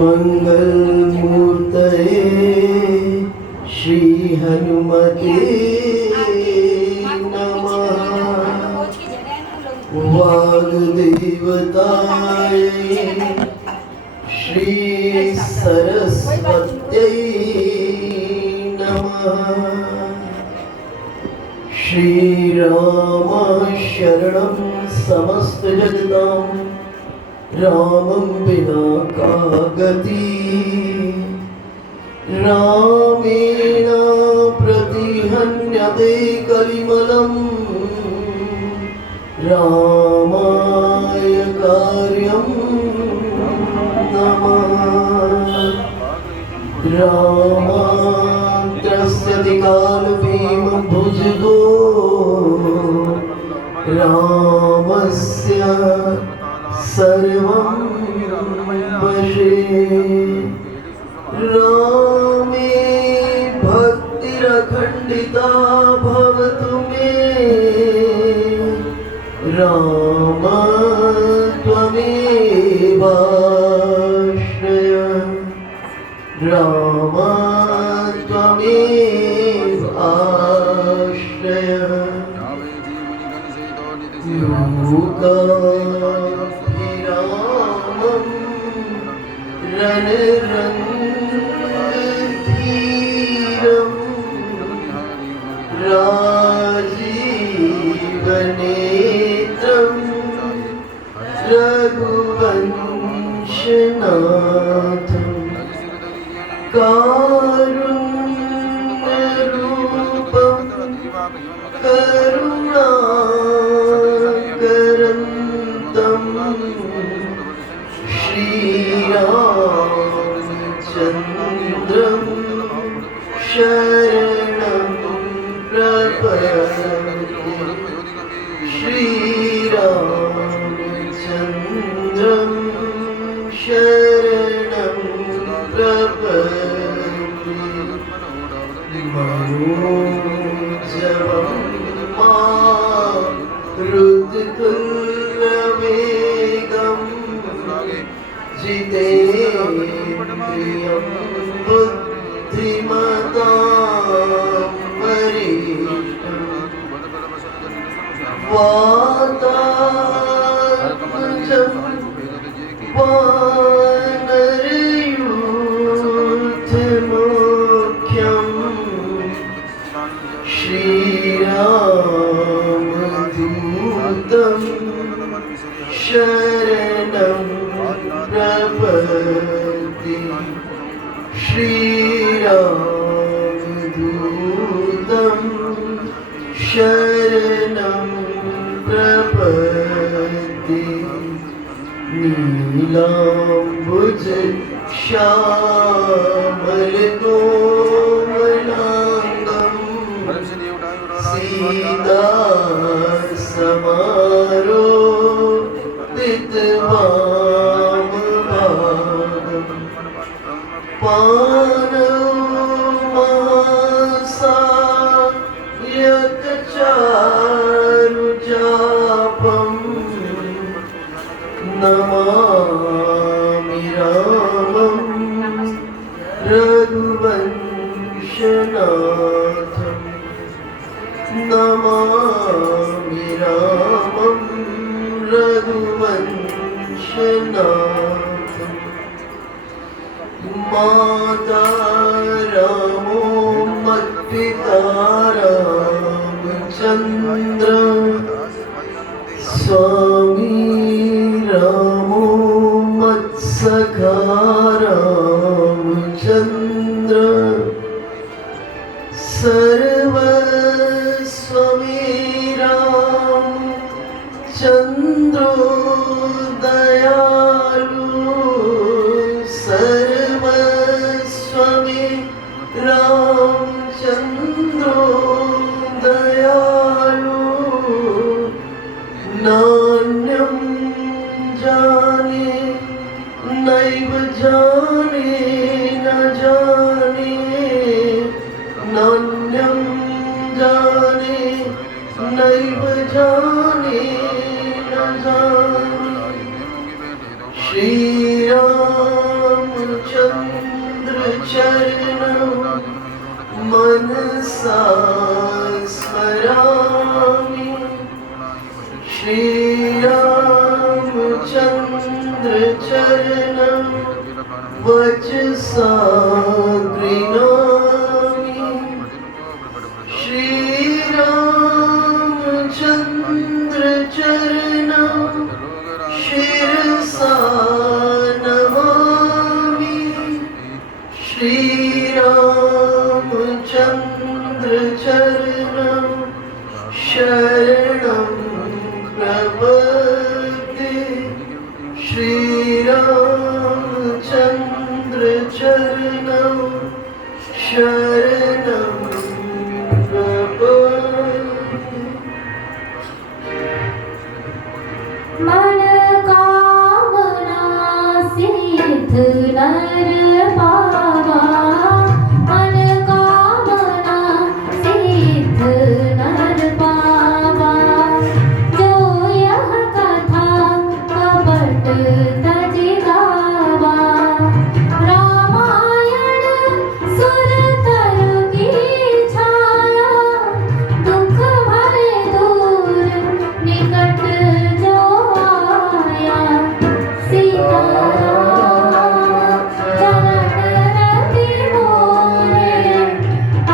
मंगल मूर्तये श्री हनुमते नमः। वाग्देवताय श्री सरस्वत्यै नमः। श्री राम शरणं समस्त जगतां रामं विना का गति। रामेण प्रतिहन्यते कलिमलं रामाय कार्यं नमः। रामात्रस्यति कालभीमभुजगो रामस्य सर्वं वशे। रामे भक्तिरखण्डिता भवतु मे। राम त्वमेवाश्रय राम त्वमेव आश्रय। लोकाभिरामं रणरङ्गधीरं राजीवनेत्रं रघुवंशनाथं कारुण्यरूपं करुणाकरन्तं श्रीरामचन्द्रं शरणं प्रपद्ये। श्रीरामचन्द्रं शरणं प्रपद्ये। मनोजवं मारुततुल्यवेगं जितेन्द्रियं बुद्धिमतां वरिष्ठं। वातात्मजं वानरयूथमुख्यं श्रीरामदूतं शरणं प्रपद्ये। श्रीरामदूतं शरणं प्रपद्ये। नीलाम्बुज श्यामलकोमलाङ्गं सीतासमारोपितवामभागं। पानमासायकचारुचापं नमामि रामं रघुवंशनाथं। नमामि रामं रघुवंशनाथं। माता रामो मत्पिता रामचन्द्र। स्वामी रामो मत्सखा रामचन्द्र। सर्वस्वमे रामचन्द्रो दयालु। सर्वस्वमे रामचन्द्रो दयालु। नान्यं जाने नैव जाने न जाने। नान्यं जाने नैव जाने न जाने। श्री राम मनसा स्मरामि श्रीरामचन्द्र चरणं वचसा गृह्णामि श्रीरामचन्द्र चरणं शिरसा नमामि श्रीरामचन्द्र चरणं शरणं प्रपद्ये श्रीरामचन्द्र चरणं शरणं प्रपद्ये। मनोकामना सिद्ध नर पावा, मनोकामना सिद्ध नर पावा। जो यह कथा कपट तज गावा, रामायण सुर तर की छाया। दुख भय दूर निकट जो आया, सीताराम चरण रति मोरे।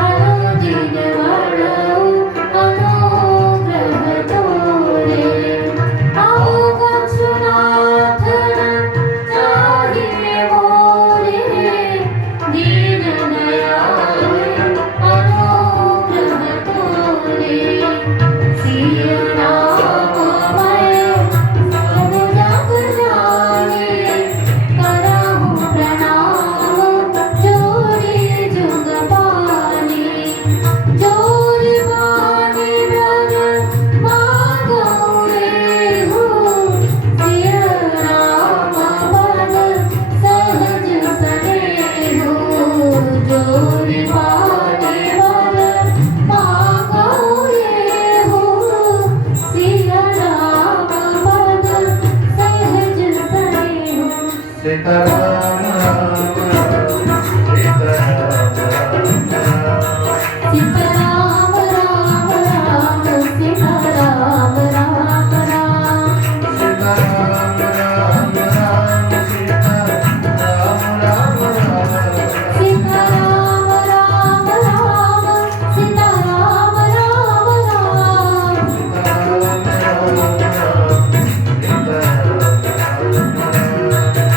अनुदिन बड़ऊ अनुग्रह तोरे, आओ कछुनाथ चाहिए मोरे। दीन दयाल अनुग्रह तोरे, सिय राममय सब जग जाने। करहु प्रणाम जोरी जुग पाने, जोरी बानी बर मागहु रेहु। सिय राम पद सहज सनेहु, जोरी बानी बर मागहु रेहु। सिय राम पद सहज सनेहु। सीताराम राम सीताराम राम सीताराम राम राम, सीताराम राम राम। सीताराम राम राम सीताराम राम राम सीताराम राम राम, सीताराम राम राम।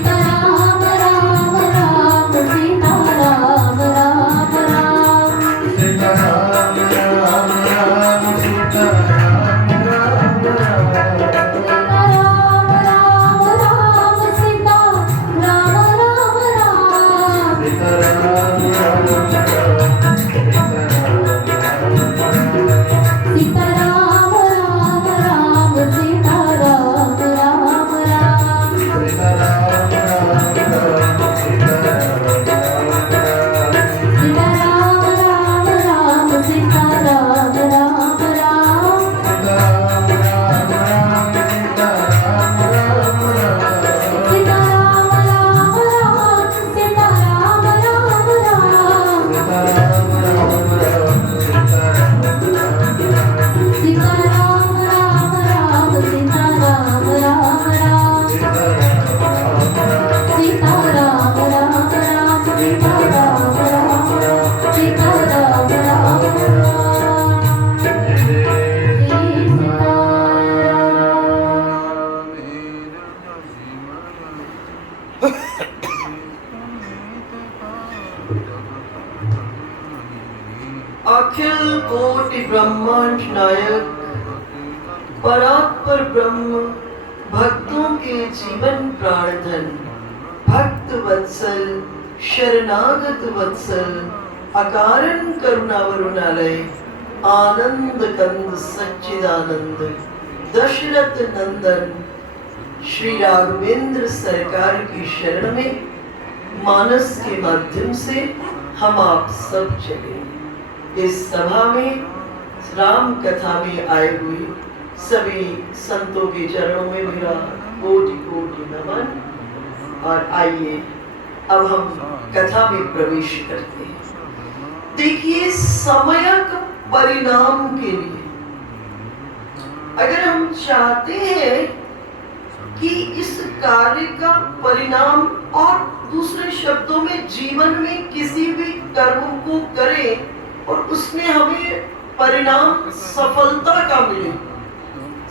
सीताराम राम राम, सीताराम राम राम। सीताराम राम राम सीताराम राम राम सीताराम राम राम, सीताराम राम राम। सीताराम राम राम सीताराम राम राम, सीताराम राम राम। सीताराम राम राम सीताराम सीताराम राम राम, सीताराम राम राम। सीताराम राम राम सीताराम राम राम सीताराम राम राम, सीताराम राम राम। सीताराम राम राम सीताराम राम सीताराम राम राम, सीताराम राम राम। सीताराम राम राम, सीताराम राम राम। सीताराम राम राम। अखिल कोटि ब्रह्मांड नायक परात्पर ब्रह्म, भक्तों के जीवन प्राणधन, भक्त वत्सल शरणागत वत्सल, अकारण करुणावरुणालय, आनंद कंद सच्चिदानंद, दशरथ नंदन श्री राघवेंद्र सरकार की शरण में मानस के माध्यम से हम आप सब चले। इस सभा में राम कथा में आए हुए सभी संतों के चरणों में मेरा कोटि कोटि नमन। और आइए अब हम कथा में प्रवेश करते हैं। देखिए, समयक परिणाम के लिए अगर हम चाहते हैं कि इस कार्य का परिणाम, और दूसरे शब्दों में जीवन में किसी भी कर्म को करें और उसमें हमें परिणाम सफलता का मिले,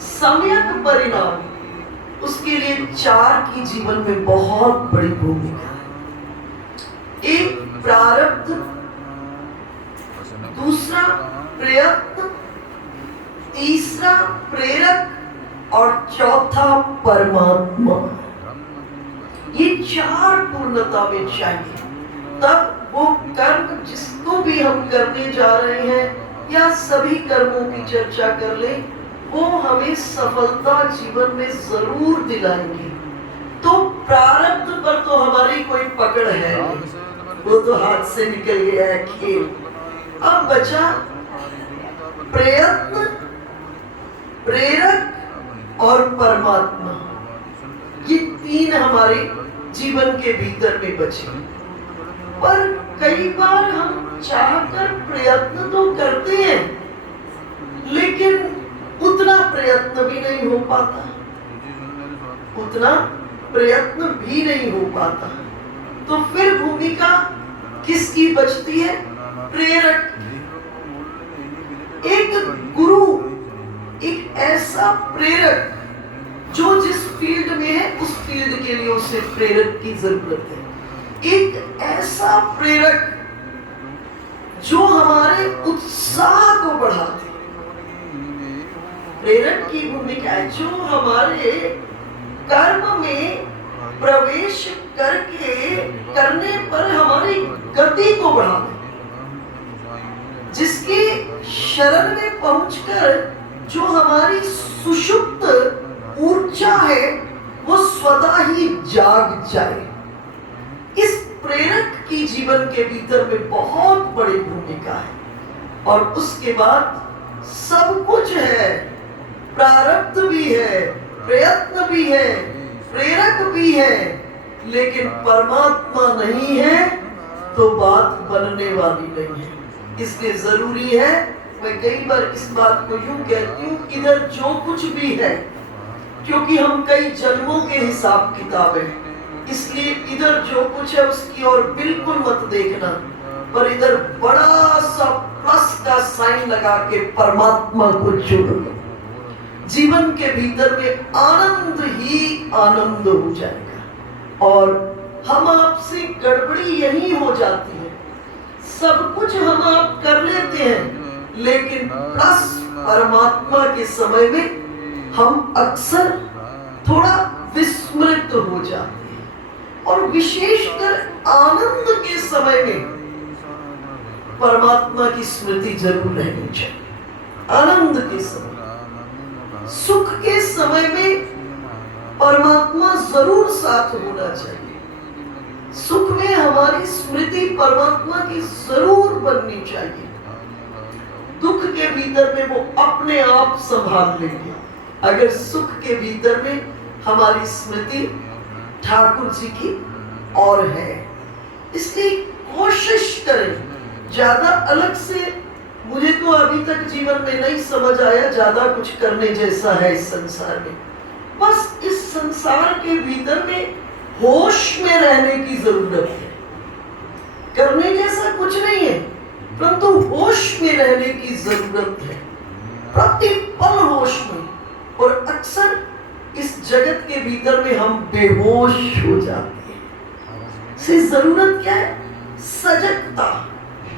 सम्यक परिणाम, उसके लिए चार की जीवन में बहुत बड़ी भूमिका है। एक प्रारब्ध, दूसरा प्रयत्न, तीसरा प्रेरक और चौथा परमात्मा। ये चार पूर्णता में चाहिए, तब वो कर्म जिसको भी हम करने जा रहे हैं या सभी कर्मों की चर्चा कर ले, वो हमें सफलता जीवन में जरूर दिलाएंगे। तो प्रारब्ध पर तो हमारी कोई पकड़ है, वो तो हाथ से निकल गया है खेल। अब बचा प्रयत्न, प्रेरक और परमात्मा। ये तीन हमारे जीवन के भीतर में बचे। पर कई बार हम चाहकर प्रयत्न तो करते हैं, लेकिन उतना प्रयत्न भी नहीं हो पाता, उतना प्रयत्न भी नहीं हो पाता। तो फिर भूमिका किसकी बचती है? प्रेरक। एक गुरु, एक ऐसा प्रेरक जो जिस फील्ड में है उस फील्ड के लिए उसे प्रेरक की जरूरत है। एक ऐसा प्रेरक जो हमारे उत्साह को बढ़ाते। प्रेरक की भूमिका है जो हमारे कर्म में प्रवेश करने पर हमारी गति को बढ़ाते, जिसके शरण में पहुंचकर जो हमारी सुषुप्त ऊर्जा है वो स्वतः ही जाग जाए। इस प्रेरक की जीवन के भीतर में बहुत बड़ी भूमिका है। और उसके बाद सब कुछ है, प्रारब्ध भी है, प्रयत्न भी है, प्रेरक भी है, लेकिन परमात्मा नहीं है तो बात बनने वाली नहीं है। इसलिए जरूरी है, मैं कई बार इस बात को यूं कहती हूँ, इधर जो कुछ भी है, क्योंकि हम कई जन्मों के हिसाब किताब है, इसलिए इधर जो कुछ है उसकी ओर बिल्कुल मत देखना, पर इधर बड़ा सा प्लस का साइन लगा के परमात्मा को जोड़ लो। जीवन के भीतर में आनंद ही आनंद हो जाएगा। और हम आपसे गड़बड़ी यही हो जाती है, सब कुछ हम आप कर लेते हैं, लेकिन प्लस परमात्मा के समय में हम अक्सर थोड़ा विस्मृत हो जाते हैं। और विशेषकर आनंद के समय में परमात्मा की स्मृति जरूर रहनी चाहिए। आनंद के समय, सुख के समय में परमात्मा जरूर साथ होना चाहिए। सुख में हमारी स्मृति परमात्मा की जरूर बननी चाहिए। दुख के भीतर में वो अपने आप संभाल लेंगे, अगर सुख के भीतर में हमारी स्मृति ठाकुर जी की और है। इसलिए कोशिश करें, ज्यादा अलग से मुझे तो अभी तक जीवन में नहीं समझ आया ज्यादा कुछ करने जैसा है इस संसार में। बस इस संसार के भीतर में होश में रहने की जरूरत है। करने जैसा कुछ नहीं है, परंतु होश में रहने की जरूरत है, प्रतिपल होश में। और अक्सर इस जगत के भीतर में हम बेहोश हो जाते हैं। इससे जरूरत क्या है? सजगता।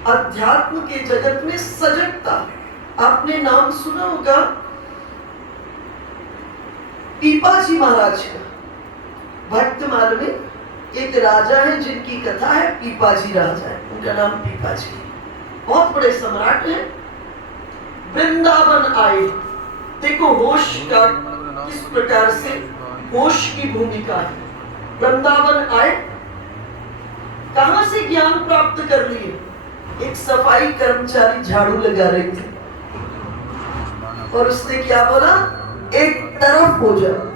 अध्यात्म के जगत में सजगता। आपने नाम सुना होगा पीपाजी महाराज का। भक्तमाल में एक राजा है जिनकी कथा है, पीपाजी राजा है, उनका नाम पीपाजी। बहुत बड़े सम्राट हैं। वृंदावन आए। देखो होश का किस प्रकार से होश की भूमिका है। वृंदावन आए, कहां से ज्ञान प्राप्त कर लिए? एक सफाई कर्मचारी झाड़ू लगा रहे थे और उसने क्या बोला? एक तरफ हो जाओ।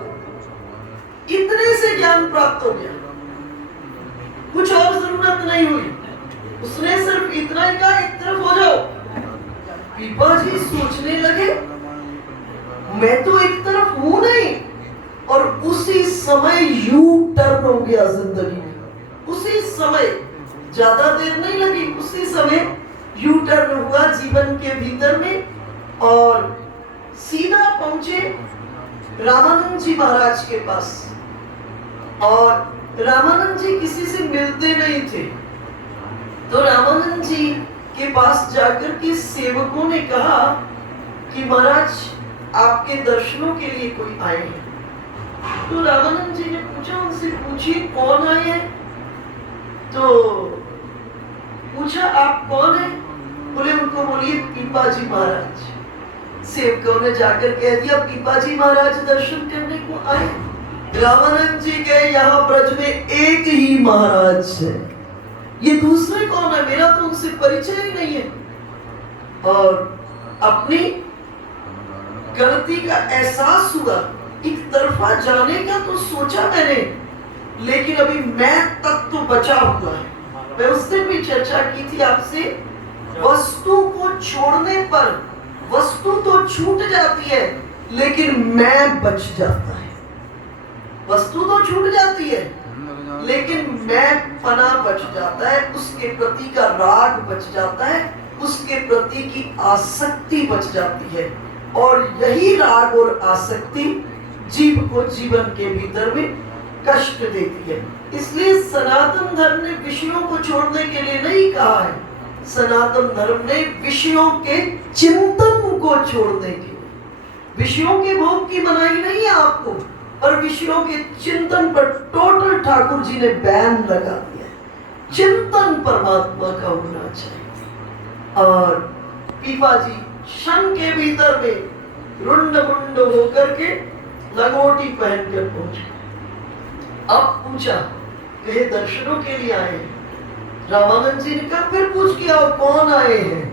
इतने से ज्ञान प्राप्त हो गया, कुछ और जरूरत नहीं हुई। उसने सिर्फ इतना ही कहा, एक तरफ हो जाओ। पीपा जी सोचने लगे, मैं तो एक तरफ हूं नहीं। और उसी समय यू टर्न हो गया जिंदगी में। उसी समय, ज्यादा देर नहीं लगी, उसी समय यू टर्न हुआ जीवन के भीतर में और सीधा पहुंचे रामानंद जी महाराज के पास। और रामानंद जी किसी से मिलते नहीं थे, तो रामानंद जी के पास जाकर के सेवकों ने कहा कि महाराज आपके दर्शनों के लिए कोई आए हैं। तो रामानंद जी ने पूछा, उनसे पूछिए कौन आए हैं। तो पूछा आप कौन है? बोले उनको बोलिए पीपा जी महाराज। सेवकों ने जाकर कह दिया पीपा जी महाराज दर्शन करने को आए। रामानंद जी गए, यहाँ ब्रज में एक ही महाराज है, ये दूसरे कौन है? मेरा तो उनसे परिचय ही नहीं है। और अपनी गलती का एहसास हुआ, एक तरफा जाने का तो सोचा मैंने, लेकिन अभी मैं तक तो बचा हुआ है। मैं उस दिन भी चर्चा की थी आपसे, वस्तु को छोड़ने पर वस्तु तो छूट जाती है लेकिन मैं बच जाता है। वस्तु तो छूट जाती है लेकिन मैं पना बच जाता है, उसके प्रति का राग बच जाता है, उसके प्रति की आसक्ति बच जाती है। और यही राग और आसक्ति जीव को जीवन के भीतर में कष्ट देती है। इसलिए सनातन धर्म ने विषयों को छोड़ने के लिए नहीं कहा है, सनातन धर्म ने विषयों के चिंतन को छोड़ने के लिए, विषयों के भोग की मनाही नहीं है आपको, पर विषयों के चिंतन पर टोटल ठाकुर जी ने बैन लगा दिया। चिंतन परमात्मा का होना चाहिए। और पीपा जी क्षण के भीतर में रुंड मुंड होकर के लंगोटी पहनकर पहुंचे। अब पूछा, कहे दर्शनों के लिए आए हैं। रामानंद जी ने कहा फिर पूछ किया कौन आए हैं?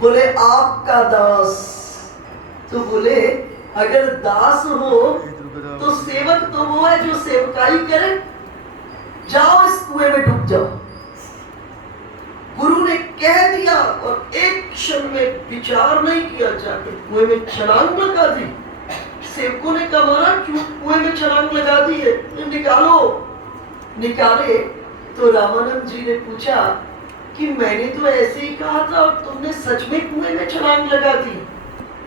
बोले आपका दास। तो बोले अगर दास हो तो सेवक तो वो है जो सेवकाई करे, जाओ इस कुएं में डूब जाओ। गुरु ने कह दिया और एक क्षण में विचार नहीं किया, जाकर कुएं में छलांग लगा दी। सेवकों ने कहा महाराज कुएं में छलांग लगा दी है, निकालो। निकाले तो रामानंद जी ने पूछा कि मैंने तो ऐसे ही कहा था और तुमने सच में कुएं में छलांग लगा दी।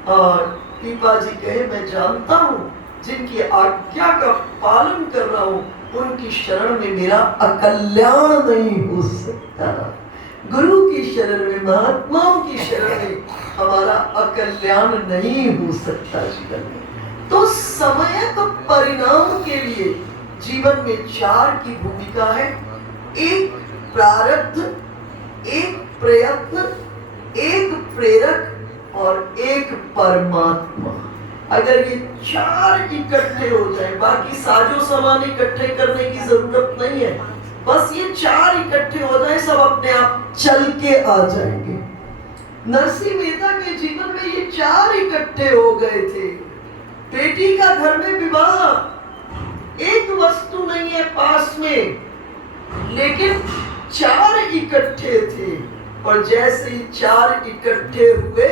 और पीपा जी कहे मैं जानता हूँ जिनकी आज्ञा का पालन कर रहा हूँ उनकी शरण में मेरा अकल्याण नहीं हो सकता। गुरु की शरण में, महात्माओं की शरण में हमारा अकल्याण नहीं हो सकता जीवन में। तो समय का परिणाम के लिए जीवन में चार की भूमिका है, एक प्रारब्ध, एक प्रयत्न, एक प्रेरक और एक परमात्मा। अगर ये चार इकट्ठे हो जाए, बाकी साजो सामान इकट्ठे करने की जरूरत नहीं है, बस ये चार इकट्ठे हो जाए सब अपने आप चल के आ जाएंगे। नरसिंह मेहता के जीवन में ये चार इकट्ठे हो गए थे। बेटी का घर में विवाह, एक वस्तु नहीं है पास में, लेकिन चार इकट्ठे थे। और जैसे ही चार इकट्ठे हुए,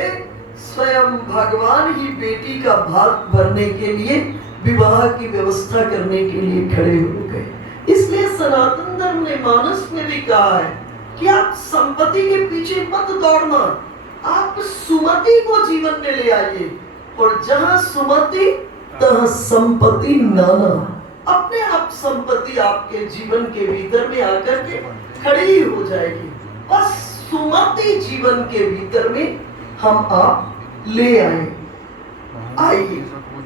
स्वयं भगवान ही बेटी का भाग भरने के लिए, विवाह की व्यवस्था करने के लिए खड़े हो गए। इसलिए सनातन धर्म ने मानस में भी कहा है कि आप संपत्ति के पीछे मत दौड़ना, आप सुमति को जीवन में ले आइए। और जहां सुमति तहां संपत्ति नाना। अपने आप संपत्ति आपके जीवन के भीतर में आकर के खड़ी हो जाएगी। बस सुमति जीवन के भीतर में हम आप ले आए। आइए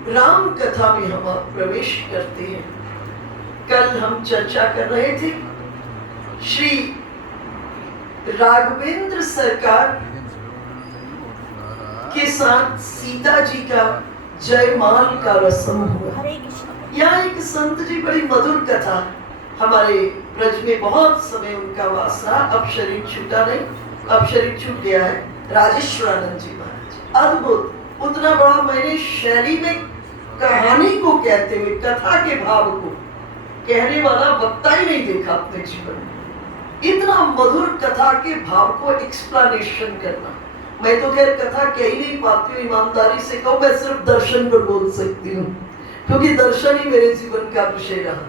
राम कथा में हम आप प्रवेश करते हैं। कल हम चर्चा कर रहे थे श्री राघवेंद्र सरकार के साथ सीता जी का जयमाल का रस्म हुआ। यहाँ एक संत जी बड़ी मधुर कथा, हमारे ब्रज में बहुत समय उनका वास रहा, अब शरीर छूटा नहीं, अब शरीर छूट गया है। राजेश्वरानंद जी महाराज अद्भुत, उतना बड़ा मैंने शैली में कहानी को कहते हुए, कथा के भाव को कहने वाला वक्ता ही नहीं देखा अपने जीवन में। इतना मधुर कथा के भाव को एक्सप्लेनेशन करना। मैं तो खैर कथा कह ही नहीं पाती हूँ, ईमानदारी से कहूँ, मैं सिर्फ दर्शन पर बोल सकती हूँ, क्योंकि दर्शन ही मेरे जीवन का विषय रहा।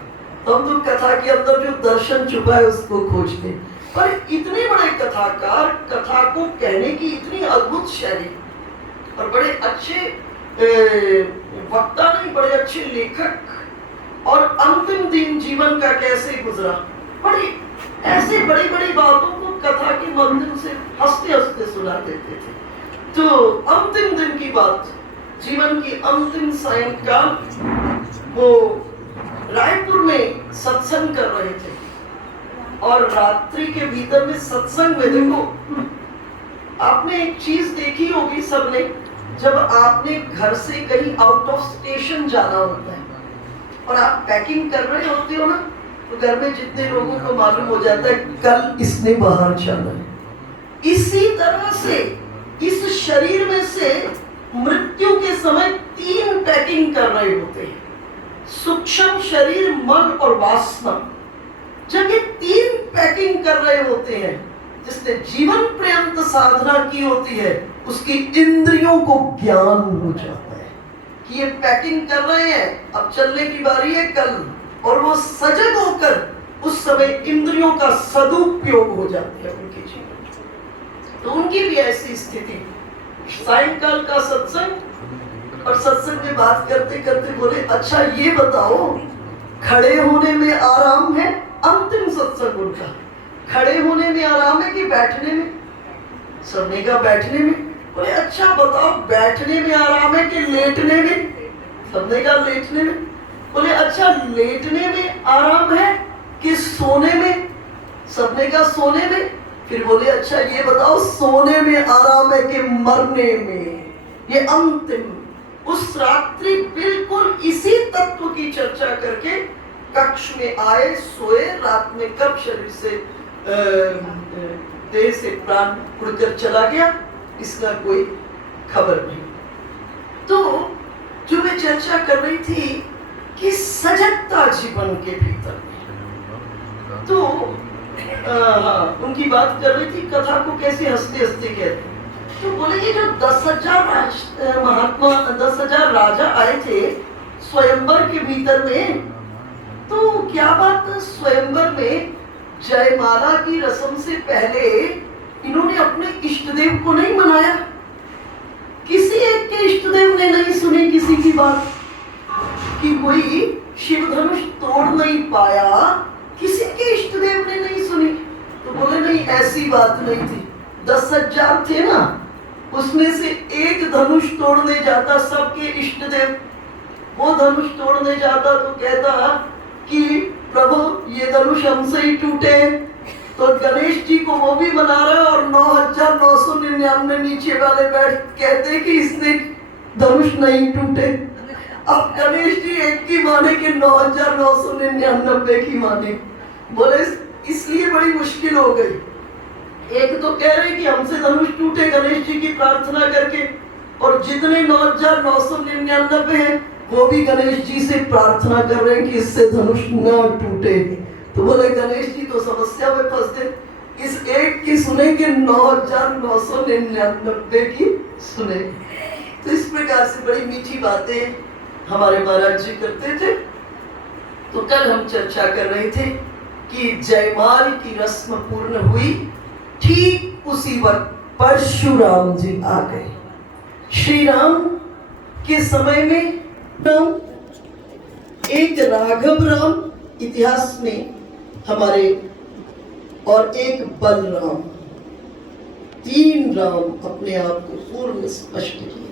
तो हम तो कथा के अंदर जो दर्शन छुपा है उसको खोजते। पर इतने बड़े कथाकार, कथा को कहने की इतनी अद्भुत शैली, और बड़े अच्छे वक्ता नहीं, बड़े अच्छे लेखक, और अंतिम दिन जीवन का कैसे गुजरा, बड़ी ऐसे बड़ी बड़ी बातों को कथा के माध्यम से हंसते हंसते सुना देते थे। तो अंतिम दिन की बात, जीवन की अंतिम सायंकाल, वो रायपुर में सत्संग कर रहे थे, और रात्रि के भीतर में सत्संग में देखो, आपने एक चीज देखी होगी सबने, जब आपने घर से कहीं आउट ऑफ स्टेशन जाना होता है और आप पैकिंग कर रहे होते हो ना, तो घर में जितने लोगों को मालूम हो जाता है कल इसने बाहर जाना है। इसी तरह से इस शरीर में से मृत्यु के समय 3 पैकिंग कर रहे होते हैं, सूक्ष्म शरीर, मन और वासना। जब ये 3 पैकिंग कर रहे होते हैं, जिसने जीवन पर्यंत साधना की होती है, उसकी इंद्रियों को ज्ञान हो जाता है कि ये पैकिंग कर रहे हैं, अब चलने की बारी है कल, और वो सजग होकर उस समय इंद्रियों का सदुपयोग हो जाता है उनके जीवन। तो उनकी भी ऐसी स्थिति, सायंकाल का सत्संग, और सत्संग में बात करते करते बोले, अच्छा ये बताओ, खड़े होने में आराम है? अंतिम सत्संग उनका, खड़े होने में आराम है कि बैठने में? सबने कहा बैठने में। बोले अच्छा बताओ, बैठने में आराम है कि लेटने में? सबने कहा लेटने में। बोले अच्छा, लेटने में आराम है कि सोने में? सबने कहा सोने में। फिर बोले अच्छा ये बताओ, सोने में आराम है कि मरने में? ये अंतिम, उस रात्रि बिल्कुल इसी तत्व की चर्चा करके कक्ष में आए, सोए। रात में कब शरीर से देह से प्राण उड़कर चला गया, इसका कोई खबर नहीं। तो जो मैं चर्चा कर रही थी कि सजगता जीवन के भीतर में, तो उनकी बात कर रही थी, कथा को कैसे हंसते हंसते कहते। तो बोले ये जो 10,000 महात्मा, 10,000 राजा आए थे स्वयंवर के भीतर में, तो क्या बात, स्वयंवर में जयमाला की रस्म से पहले इन्होंने अपने इष्ट देव को नहीं मनाया? किसी एक के इष्ट देव ने नहीं सुनी किसी की बात, कि कोई शिव धनुष तोड़ नहीं पाया, किसी के इष्ट देव ने नहीं सुनी। तो बोले नहीं, ऐसी बात नहीं थी, 10,000 थे ना, उसमें से एक धनुष तोड़ने जाता सबके इष्ट देव, वो धनुष तोड़ने जाता तो कहता कि प्रभु ये धनुष हमसे ही टूटे, तो गणेश जी को वो भी मना रहे, और 9,999 नीचे वाले बैठ कहते कि इसने धनुष नहीं टूटे। अब गणेश जी एक की माने कि 9,999 की माने। बोले इसलिए बड़ी मुश्किल हो गई। एक तो कह रहे कि हमसे धनुष टूटे गणेश जी की प्रार्थना करके, और जितने 9,999 हैं वो भी गणेश जी से प्रार्थना कर रहे हैं कि इससे धनुष ना टूटे। तो बोले गणेश जी तो समस्या में फंस गए, इस एक की सुनेंगे 9,999 की सुने। तो इस प्रकार से बड़ी मीठी बातें हमारे महाराज जी करते थे। तो कल हम चर्चा कर रहे थे कि जयमाल की रस्म पूर्ण हुई, ठीक उसी वक्त परशुराम जी आ गए। श्री राम के समय में राम, एक राघव राम इतिहास में हमारे, और एक बलराम, 3 राम अपने आप को पूर्ण स्पष्ट किया।